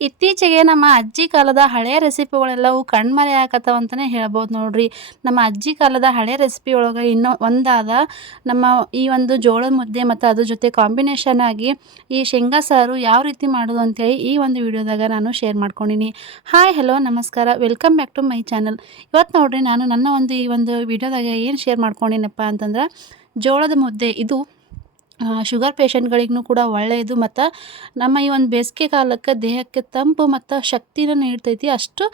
ಇತ್ತೀಚೆಗೆ ನಮ್ಮ ಅಜ್ಜಿ ಕಾಲದ ಹಳೆಯ ರೆಸಿಪಿಗಳೆಲ್ಲವೂ ಕಣ್ಮರೆ ಆಗತ್ತವ ಅಂತಲೇ ಹೇಳ್ಬೋದು ನೋಡ್ರಿ. ನಮ್ಮ ಅಜ್ಜಿ ಕಾಲದ ಹಳೆಯ ರೆಸಿಪಿ ಒಳಗೆ ಇನ್ನೂ ಒಂದಾದ ನಮ್ಮ ಈ ಒಂದು ಜೋಳದ ಮುದ್ದೆ ಮತ್ತು ಅದ್ರ ಜೊತೆ ಕಾಂಬಿನೇಷನ್ ಆಗಿ ಈ ಶೇಂಗಾ ಸಾರು ಯಾವ ರೀತಿ ಮಾಡೋದು ಅಂತೇಳಿ ಈ ಒಂದು ವಿಡಿಯೋದಾಗ ನಾನು ಶೇರ್ ಮಾಡ್ಕೊಂಡಿನಿ. ಹಾಯ್, ಹಲೋ, ನಮಸ್ಕಾರ. Welcome back to my channel. ಇವತ್ತು ನೋಡ್ರಿ ನಾನು ನನ್ನ ಒಂದು ಈ ಒಂದು ವಿಡಿಯೋದಾಗ ಏನು ಶೇರ್ ಮಾಡ್ಕೊಂಡಿನಪ್ಪ ಅಂತಂದ್ರೆ ಜೋಳದ ಮುದ್ದೆ. ಇದು ಶುಗರ್ ಪೇಷಂಟ್ಗಳಿಗೂ ಕೂಡ ಒಳ್ಳೆಯದು. ಮತ್ತು ನಮ್ಮ ಈ ಒಂದು ಬೇಸಿಗೆ ಕಾಲಕ್ಕೆ ದೇಹಕ್ಕೆ ತಂಪು ಮತ್ತು ಶಕ್ತಿನ ನೀಡ್ತೈತಿ. ಅಷ್ಟು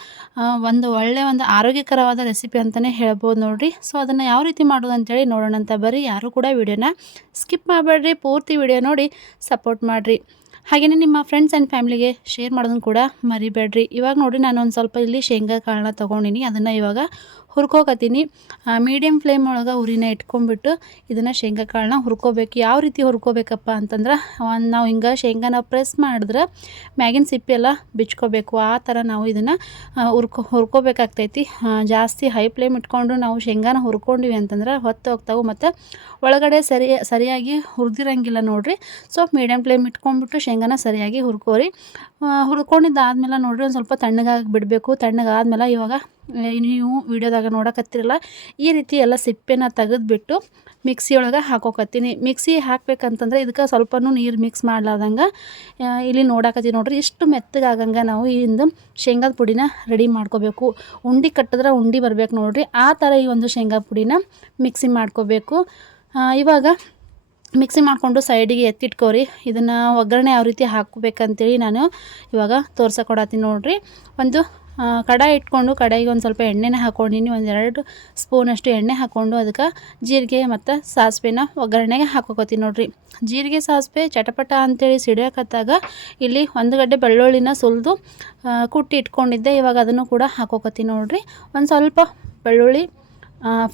ಒಂದು ಒಳ್ಳೆಯ ಒಂದು ಆರೋಗ್ಯಕರವಾದ ರೆಸಿಪಿ ಅಂತಲೇ ಹೇಳ್ಬೋದು ನೋಡಿರಿ. ಸೊ ಅದನ್ನು ಯಾವ ರೀತಿ ಮಾಡೋದು ಅಂತೇಳಿ ನೋಡೋಣ ಅಂತ ಬರ್ರಿ. ಯಾರು ಕೂಡ ವಿಡಿಯೋನ ಸ್ಕಿಪ್ ಮಾಡಬೇಡ್ರಿ. ಪೂರ್ತಿ ವಿಡಿಯೋ ನೋಡಿ ಸಪೋರ್ಟ್ ಮಾಡಿರಿ. ಹಾಗೆಯೇ ನಿಮ್ಮ ಫ್ರೆಂಡ್ಸ್ ಆ್ಯಂಡ್ ಫ್ಯಾಮ್ಲಿಗೆ ಶೇರ್ ಮಾಡೋದನ್ನು ಕೂಡ ಮರಿಬೇಡ್ರಿ. ಇವಾಗ ನೋಡಿ ನಾನು ಒಂದು ಸ್ವಲ್ಪ ಇಲ್ಲಿ ಶೇಂಗಾ ಕಾಳನ್ನ ತೊಗೊಂಡಿನಿ. ಅದನ್ನು ಇವಾಗ ಹುರ್ಕೋಕತ್ತೀನಿ. ಮೀಡಿಯಮ್ ಫ್ಲೇಮ್ ಒಳಗೆ ಉರಿನ ಇಟ್ಕೊಂಡ್ಬಿಟ್ಟು ಇದನ್ನು ಶೇಂಗಾ ಕಾಳನ್ನ ಹುರ್ಕೋಬೇಕು. ಯಾವ ರೀತಿ ಹುರ್ಕೋಬೇಕಪ್ಪ ಅಂತಂದ್ರೆ, ಒಂದು ನಾವು ಹಿಂಗೆ ಶೇಂಗಾನ ಪ್ರೆಸ್ ಮಾಡಿದ್ರೆ ಮ್ಯಾಗಿನ ಸಿಪ್ಪೆ ಎಲ್ಲ ಬಿಚ್ಕೋಬೇಕು. ಆ ಥರ ನಾವು ಇದನ್ನು ಹುರ್ಕೊ, ಹುರ್ಕೋಬೇಕಾಗ್ತೈತಿ. ಜಾಸ್ತಿ ಹೈ ಫ್ಲೇಮ್ ಇಟ್ಕೊಂಡು ನಾವು ಶೇಂಗಾನ ಹುರ್ಕೊಂಡಿವಿ ಅಂತಂದ್ರೆ ಹೊತ್ತು ಹೋಗ್ತಾವೆ. ಮತ್ತು ಒಳಗಡೆ ಸರಿ, ಸರಿಯಾಗಿ ಹುರಿದಿರಂಗಿಲ್ಲ ನೋಡಿರಿ. ಸೊ ಮೀಡಿಯಮ್ ಫ್ಲೇಮ್ ಇಟ್ಕೊಂಡ್ಬಿಟ್ಟು ಶೇಂಗಾನ ಸರಿಯಾಗಿ ಹುರ್ಕೋರಿ. ಹುರ್ಕೊಂಡಿದ್ದಾದ್ಮೇಲೆ ನೋಡಿರಿ ಒಂದು ಸ್ವಲ್ಪ ತಣ್ಣಗಾಗಿ ಬಿಡಬೇಕು. ತಣ್ಣಗಾದ್ಮೇಲೆ ಇವಾಗ ನೀವು ವಿಡಿಯೋದಾಗ ನೋಡಕತ್ತಿರಲ್ಲ, ಈ ರೀತಿ ಎಲ್ಲ ಸಿಪ್ಪೆನ ತೆಗೆದುಬಿಟ್ಟು ಮಿಕ್ಸಿ ಒಳಗೆ ಹಾಕೋಕತ್ತೀನಿ. ಮಿಕ್ಸಿ ಹಾಕ್ಬೇಕಂತಂದ್ರೆ ಇದಕ್ಕೆ ಸ್ವಲ್ಪನೂ ನೀರು ಮಿಕ್ಸ್ ಮಾಡ್ಲಾರ್ದಂಗೆ ಇಲ್ಲಿ ನೋಡಾಕತ್ತೀವಿ ನೋಡ್ರಿ, ಇಷ್ಟು ಮೆತ್ತಗಾಗಂಗೆ ನಾವು ಈ ಒಂದು ಶೇಂಗಾದ ಪುಡಿನ ರೆಡಿ ಮಾಡ್ಕೋಬೇಕು. ಉಂಡೆ ಕಟ್ಟಿದ್ರೆ ಉಂಡೆ ಬರಬೇಕು ನೋಡ್ರಿ, ಆ ಥರ ಈ ಒಂದು ಶೇಂಗಾ ಪುಡಿನ ಮಿಕ್ಸಿ ಮಾಡ್ಕೋಬೇಕು. ಇವಾಗ ಮಿಕ್ಸಿ ಮಾಡಿಕೊಂಡು ಸೈಡಿಗೆ ಎತ್ತಿಟ್ಕೋರಿ, ಇದನ್ನು ಒಗ್ಗರಣೆ ಯಾವ ರೀತಿ ಹಾಕಬೇಕಂತೇಳಿ ನಾನು ಇವಾಗ ತೋರ್ಸಕೊಡತ್ತೀನಿ ನೋಡ್ರಿ. ಒಂದು ಕಡಾಯಿ ಇಟ್ಕೊಂಡು ಕಡಾಯಿಗೆ ಒಂದು ಸ್ವಲ್ಪ ಎಣ್ಣೆನ ಹಾಕ್ಕೊಂಡಿನಿ ಒಂದೆರಡು ಸ್ಪೂನಷ್ಟು ಎಣ್ಣೆ ಹಾಕ್ಕೊಂಡು ಅದಕ್ಕೆ ಜೀರಿಗೆ ಮತ್ತು ಸಾಸಿವೆನ ಒಗ್ಗರಣೆಗೆ ಹಾಕೋಕೋತೀನಿ ನೋಡಿರಿ. ಜೀರಿಗೆ, ಸಾಸಿವೆ, ಚಟಪಟ ಅಂತೇಳಿ ಸಿಡಿಯೋಕತ್ತಾಗ ಇಲ್ಲಿ ಒಂದು ಗಡ್ಡೆ ಬೆಳ್ಳುಳ್ಳಿನ ಸುಲಿದು ಕುಟ್ಟಿ ಇಟ್ಕೊಂಡಿದ್ದೆ, ಇವಾಗ ಅದನ್ನು ಕೂಡ ಹಾಕೋಕೋತೀನಿ ನೋಡಿರಿ. ಒಂದು ಸ್ವಲ್ಪ ಬೆಳ್ಳುಳ್ಳಿ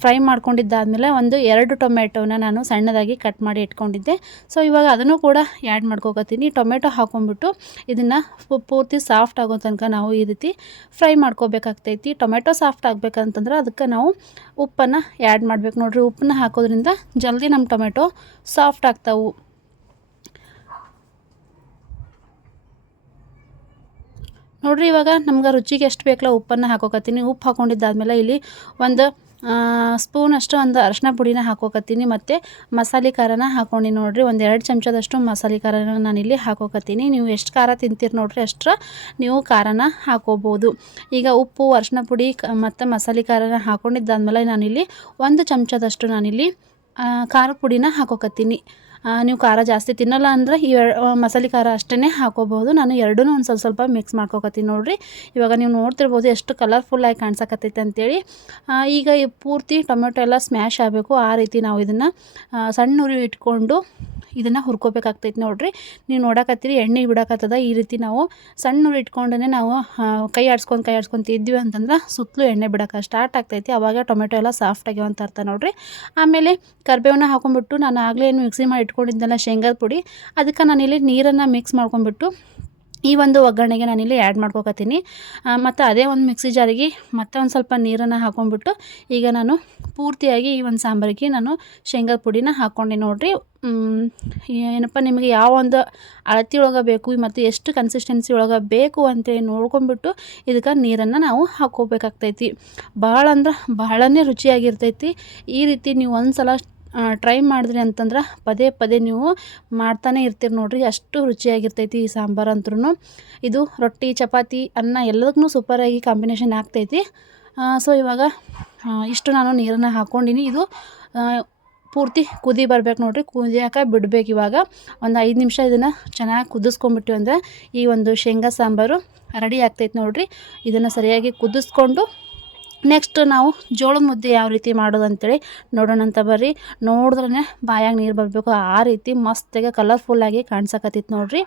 ಫ್ರೈ ಮಾಡ್ಕೊಂಡಿದ್ದಾದಮೇಲೆ ಒಂದು ಎರಡು ಟೊಮೆಟೋನ ನಾನು ಸಣ್ಣದಾಗಿ ಕಟ್ ಮಾಡಿ ಇಟ್ಕೊಂಡಿದ್ದೆ. ಸೊ ಇವಾಗ ಅದನ್ನು ಕೂಡ ಆ್ಯಡ್ ಮಾಡ್ಕೋಕತ್ತೀನಿ. ಟೊಮೆಟೊ ಹಾಕೊಂಡ್ಬಿಟ್ಟು ಇದನ್ನು ಪೂರ್ತಿ ಸಾಫ್ಟ್ ಆಗೋ ತನಕ ನಾವು ಈ ರೀತಿ ಫ್ರೈ ಮಾಡ್ಕೋಬೇಕಾಗ್ತೈತಿ. ಟೊಮೆಟೊ ಸಾಫ್ಟ್ ಆಗಬೇಕಂತಂದ್ರೆ ಅದಕ್ಕೆ ನಾವು ಉಪ್ಪನ್ನು ಆ್ಯಡ್ ಮಾಡ್ಬೇಕು. ನೋಡ್ರಿ, ಉಪ್ಪನ್ನ ಹಾಕೋದ್ರಿಂದ ಜಲ್ದಿ ನಮ್ಮ ಟೊಮೆಟೊ ಸಾಫ್ಟ್ ಆಗ್ತಾವು. ನೋಡ್ರಿ, ಇವಾಗ ನಮ್ಗೆ ರುಚಿಗೆ ಎಷ್ಟು ಬೇಕಲ್ಲ ಉಪ್ಪನ್ನು ಹಾಕೋಕತ್ತೀನಿ. ಉಪ್ಪು ಹಾಕೊಂಡಿದ್ದಾದ್ಮೇಲೆ ಇಲ್ಲಿ ಒಂದು ಸ್ಪೂನಷ್ಟು ಒಂದು ಅರಶಿನ ಪುಡಿನ ಹಾಕೋಕತ್ತೀನಿ. ಮತ್ತು ಮಸಾಲೆ ಖಾರನ ಹಾಕೊಂಡು ನೋಡಿರಿ. ಒಂದು ಎರಡು ಚಮಚದಷ್ಟು ಮಸಾಲೆ ಖಾರನ ನಾನಿಲ್ಲಿ ಹಾಕೋಕತ್ತೀನಿ. ನೀವು ಎಷ್ಟು ಖಾರ ತಿಂತೀರಿ ನೋಡಿರಿ, ಅಷ್ಟರ ನೀವು ಖಾರನ ಹಾಕೋಬೋದು. ಈಗ ಉಪ್ಪು ಅರಶಿನ ಪುಡಿ ಮತ್ತು ಮಸಾಲೆ ಖಾರನ ಹಾಕೊಂಡಿದ್ದಾದ್ಮೇಲೆ ನಾನಿಲ್ಲಿ ಒಂದು ಚಮಚದಷ್ಟು ನಾನಿಲ್ಲಿ ಖಾರ ಪುಡಿನ ಹಾಕೋಕತ್ತೀನಿ. ನೀವು ಖಾರ ಜಾಸ್ತಿ ತಿನ್ನಲ್ಲ ಅಂದರೆ ಈ ಮಸಾಲೆ ಖಾರ ಅಷ್ಟೇ ಹಾಕೋಬೋದು ನಾನು ಎರಡೂ ಒಂದು ಸ್ವಲ್ಪ ಸ್ವಲ್ಪ ಮಿಕ್ಸ್ ಮಾಡ್ಕೊಕತ್ತೀನಿ ನೋಡಿರಿ. ಇವಾಗ ನೀವು ನೋಡ್ತಿರ್ಬೋದು ಎಷ್ಟು ಕಲರ್ಫುಲ್ಲಾಗಿ ಕಾಣಿಸಕತ್ತೈತೆ ಅಂತೇಳಿ. ಈಗ ಈ ಪೂರ್ತಿ ಟೊಮೆಟೊ ಎಲ್ಲ ಸ್ಮ್ಯಾಶ್ ಆಗಬೇಕು. ಆ ರೀತಿ ನಾವು ಇದನ್ನು ಸಣ್ಣ ಉರಿ ಇಟ್ಕೊಂಡು ಇದನ್ನು ಹುರ್ಕೋಬೇಕಾಗ್ತೈತೆ ನೋಡಿರಿ. ನೀವು ನೋಡಕತ್ತೀರಿ, ಎಣ್ಣೆ ಬಿಡಕತ್ತದ. ಈ ರೀತಿ ನಾವು ಸಣ್ಣ ಉರಿ ಇಟ್ಕೊಂಡೇ ನಾವು ಕೈ ಆಡ್ಸ್ಕೊಂಡು ಕೈ ಆಡ್ಸ್ಕೊಂಡು ಇದ್ವಿ ಅಂತಂದ್ರೆ ಸುತ್ತಲೂ ಎಣ್ಣೆ ಬಿಡೋಕೆ ಸ್ಟಾರ್ಟ್ ಆಗ್ತೈತಿ. ಆವಾಗ ಟೊಮೆಟೊ ಎಲ್ಲ ಸಾಫ್ಟ್ ಆಗ್ಯಾವ ಅಂತ ಅರ್ಥ ನೋಡ್ರಿ. ಆಮೇಲೆ ಕರ್ಬೇವನ್ನ ಹಾಕೊಂಡ್ಬಿಟ್ಟು ನಾನು ಆಗಲೇ ಏನು ಮಿಕ್ಸಿ ಮಾಡಿ ಇಟ್ಕೊಂಡಿದ್ದೆಲ್ಲ ಶೇಂಗಾದ ಪುಡಿ, ಅದಕ್ಕೆ ನಾನಿಲ್ಲಿ ನೀರನ್ನು ಮಿಕ್ಸ್ ಮಾಡ್ಕೊಂಡ್ಬಿಟ್ಟು ಈ ಒಂದು ಒಗ್ಗರಣೆಗೆ ನಾನಿಲ್ಲಿ ಆ್ಯಡ್ ಮಾಡ್ಕೊಕತ್ತೀನಿ. ಮತ್ತು ಅದೇ ಒಂದು ಮಿಕ್ಸಿ ಜಾರಿಗೆ ಮತ್ತೆ ಒಂದು ಸ್ವಲ್ಪ ನೀರನ್ನು ಹಾಕೊಂಡ್ಬಿಟ್ಟು ಈಗ ನಾನು ಪೂರ್ತಿಯಾಗಿ ಈ ಒಂದು ಸಾಂಬಾರಿಗೆ ನಾನು ಶೇಂಗಾದ ಪುಡಿನ ಹಾಕ್ಕೊಂಡೆ ನೋಡಿರಿ. ಏನಪ್ಪ ನಿಮಗೆ ಯಾವ ಒಂದು ಅಳತಿ ಒಳಗೆ ಬೇಕು, ಮತ್ತು ಎಷ್ಟು ಕನ್ಸಿಸ್ಟೆನ್ಸಿ ಒಳಗೆ ಬೇಕು ಅಂತೇಳಿ ನೋಡ್ಕೊಂಡ್ಬಿಟ್ಟು ಇದಕ್ಕೆ ನೀರನ್ನು ನಾವು ಹಾಕ್ಕೋಬೇಕಾಗ್ತೈತಿ ಭಾಳ ಅಂದ್ರೆ ಬಹಳನೇ ರುಚಿಯಾಗಿರ್ತೈತಿ. ಈ ರೀತಿ ನೀವು ಒಂದು ಸಲ ಟ್ರೈ ಮಾಡಿದ್ರಿ ಅಂತಂದ್ರೆ ಪದೇ ಪದೇ ನೀವು ಮಾಡ್ತಾನೆ ಇರ್ತೀರಿ ನೋಡ್ರಿ, ಅಷ್ಟು ರುಚಿಯಾಗಿರ್ತೈತಿ ಈ ಸಾಂಬಾರು ಅಂತೂ ಇದು ರೊಟ್ಟಿ, ಚಪಾತಿ, ಅನ್ನ ಎಲ್ಲದಕ್ಕೂ ಸೂಪರಾಗಿ ಕಾಂಬಿನೇಷನ್ ಆಗ್ತೈತಿ. ಸೊ ಇವಾಗ ಇಷ್ಟು ನಾನು ನೀರನ್ನು ಹಾಕ್ಕೊಂಡಿನಿ ಇದು ಪೂರ್ತಿ ಕುದಿ ಬರ್ಬೇಕು ನೋಡ್ರಿ, ಕುದಿಯಾಕ ಬಿಡ್ಬೇಕು ಇವಾಗ. ಒಂದು ಐದು ನಿಮಿಷ ಇದನ್ನು ಚೆನ್ನಾಗಿ ಕುದಿಸ್ಕೊಂಡ್ಬಿಟ್ಟಿವಿ ಅಂದರೆ ಈ ಒಂದು ಶೇಂಗಾ ಸಾಂಬಾರು ರೆಡಿ ಆಗ್ತೈತೆ ನೋಡ್ರಿ. ಇದನ್ನು ಸರಿಯಾಗಿ ಕುದಿಸ್ಕೊಂಡು ನೆಕ್ಸ್ಟ್ ನಾವು ಜೋಳದ ಮುದ್ದೆ ಯಾವ ರೀತಿ ಮಾಡೋದು ಅಂತೇಳಿ ನೋಡೋಣ ಅಂತ ಬರ್ರಿ. ನೋಡಿದ್ರೆ ಬಾಯಾಗ ನೀರು ಬರಬೇಕು. ಆ ರೀತಿ ಮಸ್ತಾಗಿ ಕಲರ್ಫುಲ್ಲಾಗಿ ಕಾಣ್ಸಕತ್ತಿತ್ತು ನೋಡ್ರಿ.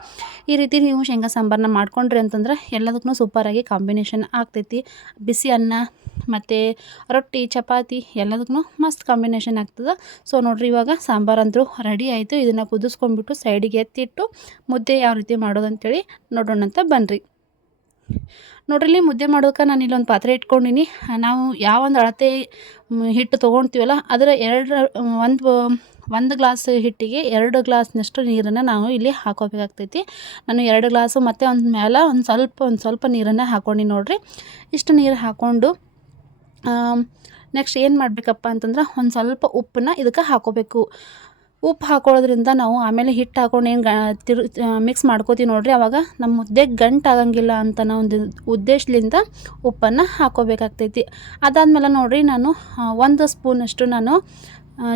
ಈ ರೀತಿ ನೀವು ಶೇಂಗಾ ಸಾಂಬಾರನ್ನ ಮಾಡ್ಕೊಂಡ್ರಿ ಅಂತಂದ್ರೆ ಎಲ್ಲದಕ್ಕೂ ಸೂಪರಾಗಿ ಕಾಂಬಿನೇಷನ್ ಆಗ್ತೈತಿ. ಬಿಸಿ ಅನ್ನ ಮತ್ತು ರೊಟ್ಟಿ, ಚಪಾತಿ ಎಲ್ಲದಕ್ಕೂ ಮಸ್ತ್ ಕಾಂಬಿನೇಷನ್ ಆಗ್ತದೆ. ಸೊ ನೋಡ್ರಿ ಇವಾಗ ಸಾಂಬಾರು ಅಂತೂ ರೆಡಿ ಆಯಿತು. ಇದನ್ನು ಕುದಿಸ್ಕೊಂಡ್ಬಿಟ್ಟು ಸೈಡಿಗೆ ಎತ್ತಿಟ್ಟು ಮುದ್ದೆ ಯಾವ ರೀತಿ ಮಾಡೋದು ನೋಡೋಣ ಅಂತ ಬನ್ನಿರಿ ನೋಡ್ರಿ ಮುದ್ದೆ ಮಾಡೋಕೆ ನಾನು ಇಲ್ಲೊಂದು ಪಾತ್ರೆ ಇಟ್ಕೊಂಡಿನಿ. ನಾವು ಯಾವ ಒಂದು ಅಳತೆ ಹಿಟ್ಟು ತೊಗೊಳ್ತೀವಲ್ಲ ಅದರ ಎರಡು, ಒಂದು ಒಂದು ಗ್ಲಾಸ್ ಹಿಟ್ಟಿಗೆ ಎರಡು ಗ್ಲಾಸ್ನಷ್ಟು ನೀರನ್ನು ನಾವು ಇಲ್ಲಿ ಹಾಕೋಬೇಕಾಗ್ತೈತಿ. ನಾನು ಎರಡು ಗ್ಲಾಸು ಮತ್ತು ಒಂದು ಮೇಲೆ ಒಂದು ಸ್ವಲ್ಪ ಒಂದು ಸ್ವಲ್ಪ ನೀರನ್ನು ಹಾಕೊಂಡಿ ನೋಡಿರಿ. ಇಷ್ಟು ನೀರು ಹಾಕ್ಕೊಂಡು ನೆಕ್ಸ್ಟ್ ಏನು ಮಾಡಬೇಕಪ್ಪ ಅಂತಂದ್ರೆ ಒಂದು ಸ್ವಲ್ಪ ಉಪ್ಪನ್ನ ಇದಕ್ಕೆ ಹಾಕೋಬೇಕು. ಉಪ್ಪು ಹಾಕೊಳ್ಳೋದ್ರಿಂದ ನಾವು ಆಮೇಲೆ ಹಿಟ್ಟು ಹಾಕೊಂಡು ಏನು ತಿರು ಮಿಕ್ಸ್ ಮಾಡ್ಕೋತೀವಿ ನೋಡಿರಿ. ಅವಾಗ ನಮ್ಮ ಮುದ್ದೆ ಗಂಟು ಆಗಂಗಿಲ್ಲ ಅಂತ ನಾವು ಒಂದು ಉದ್ದೇಶದಿಂದ ಉಪ್ಪನ್ನು ಹಾಕೋಬೇಕಾಗ್ತೈತಿ. ಅದಾದಮೇಲೆ ನೋಡಿರಿ ನಾನು ಒಂದು ಸ್ಪೂನಷ್ಟು ನಾನು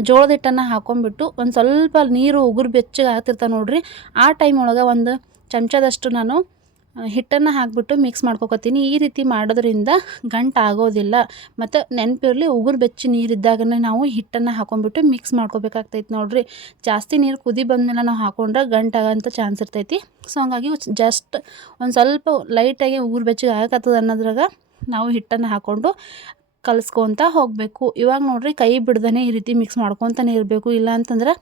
ಜೋಳದ ಹಿಟ್ಟನ್ನು ಹಾಕೊಂಡ್ಬಿಟ್ಟು ಒಂದು ಸ್ವಲ್ಪ ನೀರು ಉಗುರು ಬೆಚ್ಚಗೆ ಹಾಕ್ತಿರ್ತಾ ನೋಡಿರಿ. ಆ ಟೈಮ್ ಒಳಗೆ ಒಂದು ಚಮಚದಷ್ಟು ನಾನು ಹಿಟ್ಟನ್ನು ಹಾಕಿಬಿಟ್ಟು ಮಿಕ್ಸ್ ಮಾಡ್ಕೊಳ್ತೀನಿ ಈ ರೀತಿ ಮಾಡೋದ್ರಿಂದ ಗಂಟು ಆಗೋದಿಲ್ಲ. ಮತ್ತು ನೆನಪಿರಲಿ, ಉಗುರು ಬೆಚ್ಚಿ ನೀರಿದ್ದಾಗನೇ ನಾವು ಹಿಟ್ಟನ್ನು ಹಾಕೊಂಡ್ಬಿಟ್ಟು ಮಿಕ್ಸ್ ಮಾಡ್ಕೋಬೇಕಾಗ್ತೈತಿ ನೋಡಿರಿ. ಜಾಸ್ತಿ ನೀರು ಕುದಿ ಬಂದಮೇಲೆ ನಾವು ಹಾಕೊಂಡ್ರೆ ಗಂಟು ಆಗೋಂಥ ಚಾನ್ಸ್ ಇರ್ತೈತಿ. ಸೊ ಹಂಗಾಗಿ ಜಸ್ಟ್ ಒಂದು ಸ್ವಲ್ಪ ಲೈಟಾಗಿ ಉಗುರು ಬೆಚ್ಚಗೆ ಆಗಕತ್ತದ ಅನ್ನೋದ್ರಾಗ ನಾವು ಹಿಟ್ಟನ್ನು ಹಾಕ್ಕೊಂಡು ಕಲಿಸ್ಕೊತ ಹೋಗಬೇಕು. ಇವಾಗ ನೋಡ್ರಿ ಕೈ ಬಿಡ್ದೇ ಈ ರೀತಿ ಮಿಕ್ಸ್ ಮಾಡ್ಕೊತನೇ ಇರಬೇಕು. ಇಲ್ಲ ಅಂತಂದ್ರೆ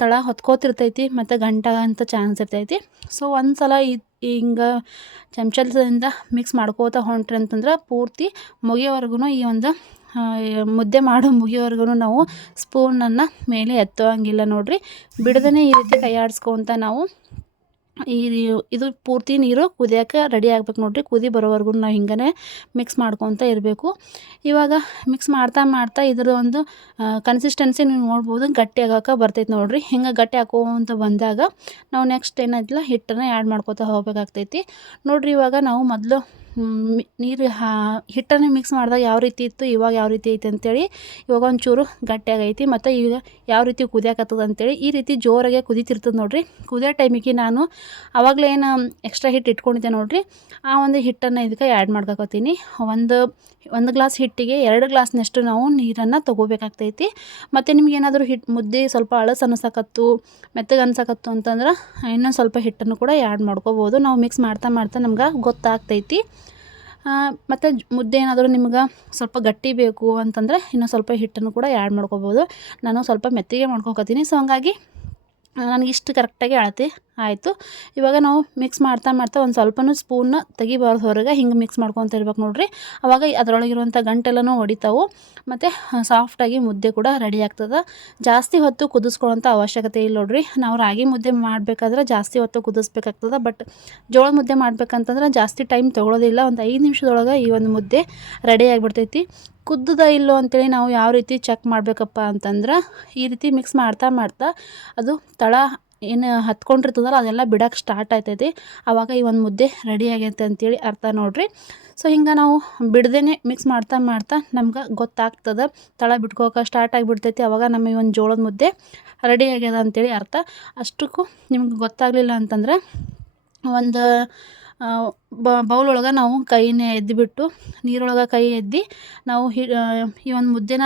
ತಳ ಹೊತ್ಕೋತಿರ್ತೈತಿ ಮತ್ತು ಅಂತ ಚಾನ್ಸ್ ಇರ್ತೈತಿ. ಸೊ ಒಂದು ಸಲ ಚಮಚದಿಂದ ಮಿಕ್ಸ್ ಮಾಡ್ಕೋತ ಹೊಂಟ್ರಿ ಅಂತಂದ್ರೆ ಪೂರ್ತಿ ಮುಗಿಯೋವರೆಗೂ ಈ ಒಂದು ಮುದ್ದೆ ಮಾಡೋ ಮುಗಿಯೋವರೆಗೂ ನಾವು ಸ್ಪೂನನ್ನು ಮೇಲೆ ಎತ್ತೋಂಗಿಲ್ಲ ನೋಡ್ರಿ. ಬಿಡದೇ ಈ ರೀತಿ ಕೈ ಆಡಿಸ್ಕೊತ ನಾವು ಈ ಇದು ಪೂರ್ತಿ ನೀರು ಕುದಿಯೋಕೆ ರೆಡಿ ಆಗ್ಬೇಕು ನೋಡಿರಿ. ಕುದಿ ಬರೋವರೆಗೂ ನಾವು ಹಿಂಗೆ ಮಿಕ್ಸ್ ಮಾಡ್ಕೊತ ಇರಬೇಕು. ಇವಾಗ ಮಿಕ್ಸ್ ಮಾಡ್ತಾ ಮಾಡ್ತಾ ಇದ್ರ ಒಂದು ಕನ್ಸಿಸ್ಟೆನ್ಸಿ ನೀವು ನೋಡ್ಬೋದು, ಗಟ್ಟಿ ಆಗೋಕೆ ಬರ್ತೈತೆ ನೋಡಿರಿ. ಹಿಂಗೆ ಗಟ್ಟಿ ಹಾಕೋಂತ ಬಂದಾಗ ನಾವು ನೆಕ್ಸ್ಟ್ ಏನಾಯ್ತಲ್ಲ, ಹಿಟ್ಟನ್ನು ಆ್ಯಡ್ ಮಾಡ್ಕೊತಾ ಹೋಗ್ಬೇಕಾಗ್ತೈತಿ. ನೋಡಿರಿ ಇವಾಗ ನಾವು ಮೊದಲು ನೀರು ಹಾ, ಹಿಟ್ಟನ್ನು ಮಿಕ್ಸ್ ಮಾಡಿದಾಗ ಯಾವ ರೀತಿ ಇತ್ತು, ಇವಾಗ ಯಾವ ರೀತಿ ಐತೆ ಅಂತೇಳಿ ಇವಾಗ ಒಂಚೂರು ಗಟ್ಟಿಯಾಗೈತಿ. ಮತ್ತು ಈಗ ಯಾವ ರೀತಿ ಕುದಿಯಾಕತ್ತದ ಅಂತೇಳಿ ಈ ರೀತಿ ಜೋರಾಗೆ ಕುದೀತಿರ್ತದೆ ನೋಡಿರಿ. ಕುದಿಯೋ ಟೈಮಿಗೆ ನಾನು ಆವಾಗಲೇ ಏನು ಎಕ್ಸ್ಟ್ರಾ ಹಿಟ್ಟು ಇಟ್ಕೊಂಡಿದ್ದೆ ನೋಡಿರಿ. ಆ ಒಂದು ಹಿಟ್ಟನ್ನು ಇದಕ್ಕೆ ಆ್ಯಡ್ ಮಾಡ್ಕೊತೀನಿ. ಒಂದು ಒಂದು ಗ್ಲಾಸ್ ಹಿಟ್ಟಿಗೆ ಎರಡು ಗ್ಲಾಸ್ನಷ್ಟು ನಾವು ನೀರನ್ನು ತೊಗೋಬೇಕಾಗ್ತೈತಿ. ಮತ್ತು ನಿಮ್ಗೆ ಏನಾದರೂ ಹಿಟ್ಟು ಮುದ್ದೆ ಸ್ವಲ್ಪ ಅಳಸು ಅನಿಸಕತ್ತು, ಮೆತ್ತಗೆ ಅನ್ಸಕತ್ತು ಅಂತಂದ್ರೆ ಇನ್ನೊಂದು ಸ್ವಲ್ಪ ಹಿಟ್ಟನ್ನು ಕೂಡ ಆ್ಯಡ್ ಮಾಡ್ಕೋಬೋದು. ನಾವು ಮಿಕ್ಸ್ ಮಾಡ್ತಾ ಮಾಡ್ತಾ ನಮ್ಗೆ ಗೊತ್ತಾಗ್ತೈತಿ. ಮತ್ತು ಮುದ್ದೆ ಏನಾದರೂ ನಿಮ್ಗೆ ಸ್ವಲ್ಪ ಗಟ್ಟಿ ಬೇಕು ಅಂತಂದರೆ ಇನ್ನೂ ಸ್ವಲ್ಪ ಹಿಟ್ಟನ್ನು ಕೂಡ ಆ್ಯಡ್ ಮಾಡ್ಕೊಬೋದು. ನಾನು ಸ್ವಲ್ಪ ಮೆತ್ತಗೆ ಮಾಡ್ಕೊಕತ್ತೀನಿ ಸೊ ಹಂಗಾಗಿ ನನಗೆ ಇಷ್ಟು ಕರೆಕ್ಟಾಗಿ ಅಳತೆ ಆಯಿತು. ಇವಾಗ ನಾವು ಮಿಕ್ಸ್ ಮಾಡ್ತಾ ಮಾಡ್ತಾ ಒಂದು ಸ್ವಲ್ಪನೂ ಸ್ಪೂನ್ನ ತೆಗಿಬಾರ್ದು ಹೊರಗೆ, ಹಿಂಗೆ ಮಿಕ್ಸ್ ಮಾಡ್ಕೊತ ಇರ್ಬೇಕು ನೋಡಿರಿ. ಅವಾಗ ಅದರೊಳಗಿರುವಂಥ ಗಂಟೆಲ್ಲನೂ ಹೊಡಿತಾವು. ಮತ್ತು ಸಾಫ್ಟಾಗಿ ಮುದ್ದೆ ಕೂಡ ರೆಡಿ ಆಗ್ತದೆ. ಜಾಸ್ತಿ ಹೊತ್ತು ಕುದಿಸ್ಕೊಳ್ಳೋಂಥ ಅವಶ್ಯಕತೆ ಇಲ್ಲ ನೋಡಿರಿ. ನಾವು ರಾಗಿ ಮುದ್ದೆ ಮಾಡಬೇಕಾದ್ರೆ ಜಾಸ್ತಿ ಹೊತ್ತು ಕುದಿಸ್ಬೇಕಾಗ್ತದೆ. ಬಟ್ ಜೋಳ ಮುದ್ದೆ ಮಾಡ್ಬೇಕಂತಂದ್ರೆ ಜಾಸ್ತಿ ಟೈಮ್ ತೊಗೊಳೋದಿಲ್ಲ. ಒಂದು ಐದು ನಿಮಿಷದೊಳಗೆ ಈ ಒಂದು ಮುದ್ದೆ ರೆಡಿ ಆಗಿಬಿಡ್ತೈತಿ. ಕುದ್ದದ ಇಲ್ಲೋ ಅಂತೇಳಿ ನಾವು ಯಾವ ರೀತಿ ಚೆಕ್ ಮಾಡಬೇಕಪ್ಪ ಅಂತಂದ್ರೆ ಈ ರೀತಿ ಮಿಕ್ಸ್ ಮಾಡ್ತಾ ಮಾಡ್ತಾ ಅದು ತಳ ಏನು ಹತ್ಕೊಂಡಿರ್ತದಲ್ಲ ಅದೆಲ್ಲ ಬಿಡೋಕ್ಕೆ ಸ್ಟಾರ್ಟ್ ಆಯ್ತೈತಿ. ಆವಾಗ ಈ ಒಂದು ಮುದ್ದೆ ರೆಡಿ ಆಗೈತೆ ಅಂತೇಳಿ ಅರ್ಥ ನೋಡ್ರಿ. ಸೊ ಹಿಂಗೆ ನಾವು ಬಿಡ್ದೇ ಮಿಕ್ಸ್ ಮಾಡ್ತಾ ಮಾಡ್ತಾ ನಮ್ಗೆ ಗೊತ್ತಾಗ್ತದೆ. ತಳ ಬಿಟ್ಕೋಕೆ ಸ್ಟಾರ್ಟ್ ಆಗಿಬಿಡ್ತೈತಿ. ಅವಾಗ ನಮ್ಮ ಈ ಒಂದು ಜೋಳದ ಮುದ್ದೆ ರೆಡಿ ಆಗ್ಯದ ಅಂತೇಳಿ ಅರ್ಥ. ಅಷ್ಟಕ್ಕೂ ನಿಮ್ಗೆ ಗೊತ್ತಾಗಲಿಲ್ಲ ಅಂತಂದ್ರೆ ಒಂದು ಬೌಲ್ ಒಳಗೆ ನಾವು ಕೈನ ಎದ್ದುಬಿಟ್ಟು ನೀರೊಳಗೆ ಕೈ ಎದ್ದು, ನಾವು ಹಿ ಈ ಒಂದು ಮುದ್ದೆನ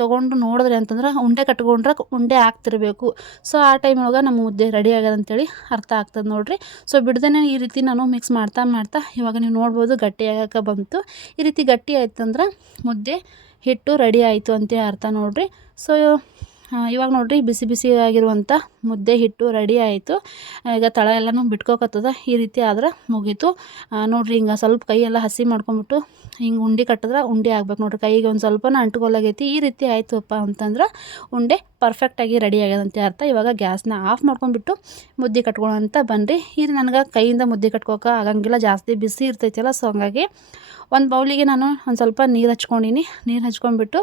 ತೊಗೊಂಡು ನೋಡಿದ್ರೆ ಅಂತಂದ್ರೆ ಉಂಡೆ ಕಟ್ಕೊಂಡ್ರೆ ಉಂಡೆ ಆಗ್ತಿರಬೇಕು. ಸೊ, ಆ ಟೈಮ್ ಒಳಗೆ ನಮ್ಮ ಮುದ್ದೆ ರೆಡಿ ಆಗ್ಯದ ಅಂತೇಳಿ ಅರ್ಥ ಆಗ್ತದೆ ನೋಡಿರಿ. ಸೊ ಬಿಡ್ದೇ ಈ ರೀತಿ ನಾನು ಮಿಕ್ಸ್ ಮಾಡ್ತಾ ಮಾಡ್ತಾ ಇವಾಗ ನೀವು ನೋಡ್ಬೋದು ಗಟ್ಟಿ ಆಗಕ್ಕೆ ಬಂತು. ಈ ರೀತಿ ಗಟ್ಟಿ ಆಯ್ತಂದ್ರೆ ಮುದ್ದೆ ಹಿಟ್ಟು ರೆಡಿ ಆಯಿತು ಅಂತೇಳಿ ಅರ್ಥ ನೋಡಿರಿ. ಸೊ ಇವಾಗ ನೋಡಿರಿ ಬಿಸಿ ಬಿಸಿ ಆಗಿರುವಂಥ ಮುದ್ದೆ ಹಿಟ್ಟು ರೆಡಿ ಆಯಿತು. ಈಗ ತಳ ಎಲ್ಲನೂ ಬಿಟ್ಕೋಕತ್ತದ. ಈ ರೀತಿ ಆದ್ರೆ ಮುಗೀತು. ನೋಡಿರಿ ಹಿಂಗೆ ಸ್ವಲ್ಪ ಕೈಯೆಲ್ಲ ಹಸಿ ಮಾಡ್ಕೊಂಬಿಟ್ಟು ಹಿಂಗೆ ಉಂಡೆ ಕಟ್ಟಿದ್ರೆ ಉಂಡೆ ಆಗ್ಬೇಕು ನೋಡಿರಿ. ಕೈಗೆ ಒಂದು ಸ್ವಲ್ಪನ ಅಂಟ್ಕೊಲಾಗೈತಿ ಈ ರೀತಿ ಆಯ್ತಪ್ಪ ಅಂತಂದ್ರೆ ಉಂಡೆ ಪರ್ಫೆಕ್ಟಾಗಿ ರೆಡಿ ಆಗ್ಯದಂತೆ ಅರ್ಥ. ಇವಾಗ ಗ್ಯಾಸ್ನ ಆಫ್ ಮಾಡ್ಕೊಂಡ್ಬಿಟ್ಟು ಮುದ್ದೆ ಕಟ್ಕೊಳ್ಳೋಂತ ಬನ್ನಿರಿ ಇದು ನನಗೆ ಕೈಯಿಂದ ಮುದ್ದೆ ಕಟ್ಕೋಕೆ ಆಗಂಗಿಲ್ಲ. ಜಾಸ್ತಿ ಬಿಸಿ ಇರ್ತೈತಲ್ಲ, ಸೊ ಹಂಗಾಗಿ ಒಂದು ಬೌಲಿಗೆ ನಾನು ಒಂದು ಸ್ವಲ್ಪ ನೀರು ಹಚ್ಕೊಂಡಿನಿ. ನೀರು ಹಚ್ಕೊಂಡ್ಬಿಟ್ಟು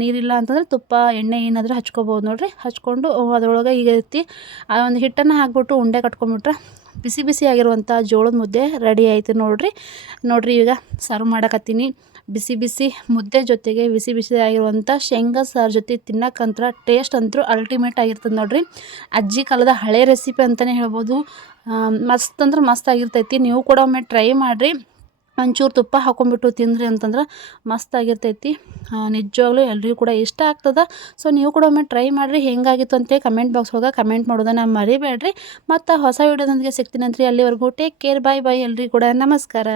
ನೀರಿಲ್ಲ ಅಂತಂದ್ರೆ ತುಪ್ಪ, ಎಣ್ಣೆ ಏನಾದರೂ ಹಚ್ಕೊಬೋದು ನೋಡಿರಿ. ಹಚ್ಕೊಂಡು ಅದರೊಳಗೆ ಈಗ ರೀತಿ ಆ ಒಂದು ಹಿಟ್ಟನ್ನು ಹಾಕ್ಬಿಟ್ಟು ಉಂಡೆ ಕಟ್ಕೊಂಡ್ಬಿಟ್ರೆ ಬಿಸಿ ಬಿಸಿ ಆಗಿರುವಂಥ ಜೋಳದ ಮುದ್ದೆ ರೆಡಿ ಆಯಿತು ನೋಡಿರಿ. ನೋಡಿರಿ ಈಗ ಸರ್ವ್ ಮಾಡಕತ್ತೀನಿ. ಬಿಸಿ ಬಿಸಿ ಮುದ್ದೆ ಜೊತೆಗೆ ಬಿಸಿ ಬಿಸಿ ಆಗಿರುವಂಥ ಶೇಂಗಾ ಸಾರು ಜೊತೆ ತಿನ್ನಕ್ಕಂತ್ರ ಟೇಸ್ಟ್ ಅಂತೂ ಅಲ್ಟಿಮೇಟ್ ಆಗಿರ್ತದೆ ನೋಡಿರಿ. ಅಜ್ಜಿ ಕಾಲದ ಹಳೆ ರೆಸಿಪಿ ಅಂತಲೇ ಹೇಳ್ಬೋದು. ಮಸ್ತ್ ಅಂದ್ರೆ ಮಸ್ತ್ ಆಗಿರ್ತೈತಿ. ನೀವು ಕೂಡ ಒಮ್ಮೆ ಟ್ರೈ ಮಾಡಿರಿ. ಒಂಚೂರು ತುಪ್ಪ ಹಾಕೊಂಡ್ಬಿಟ್ಟು ತಿಂದ್ರಿ ಅಂತಂದ್ರೆ ಮಸ್ತ್ ಆಗಿರ್ತೈತಿ. ನಿಜವಾಗ್ಲೂ ಎಲ್ರಿಗೂ ಕೂಡ ಇಷ್ಟ ಆಗ್ತದೆ. ಸೊ ನೀವು ಕೂಡ ಒಮ್ಮೆ ಟ್ರೈ ಮಾಡಿರಿ, ಹೆಂಗಾಗಿತ್ತು ಅಂತೇಳಿ ಕಮೆಂಟ್ ಬಾಕ್ಸ್ ಒಳಗೆ ಕಮೆಂಟ್ ಮಾಡೋದನ್ನ ಮರಿಬೇಡ್ರಿ. ಮತ್ತು ಹೊಸ ವೀಡಿಯೋದೊಂದಿಗೆ ಸಿಗ್ತೀನಂತ್ರಿ ಅಲ್ಲಿವರೆಗೂ ಟೇಕ್ ಕೇರ್ ಬಾಯ್ ಬಾಯ್ ಎಲ್ರಿಗೂ ಕೂಡ ನಮಸ್ಕಾರ.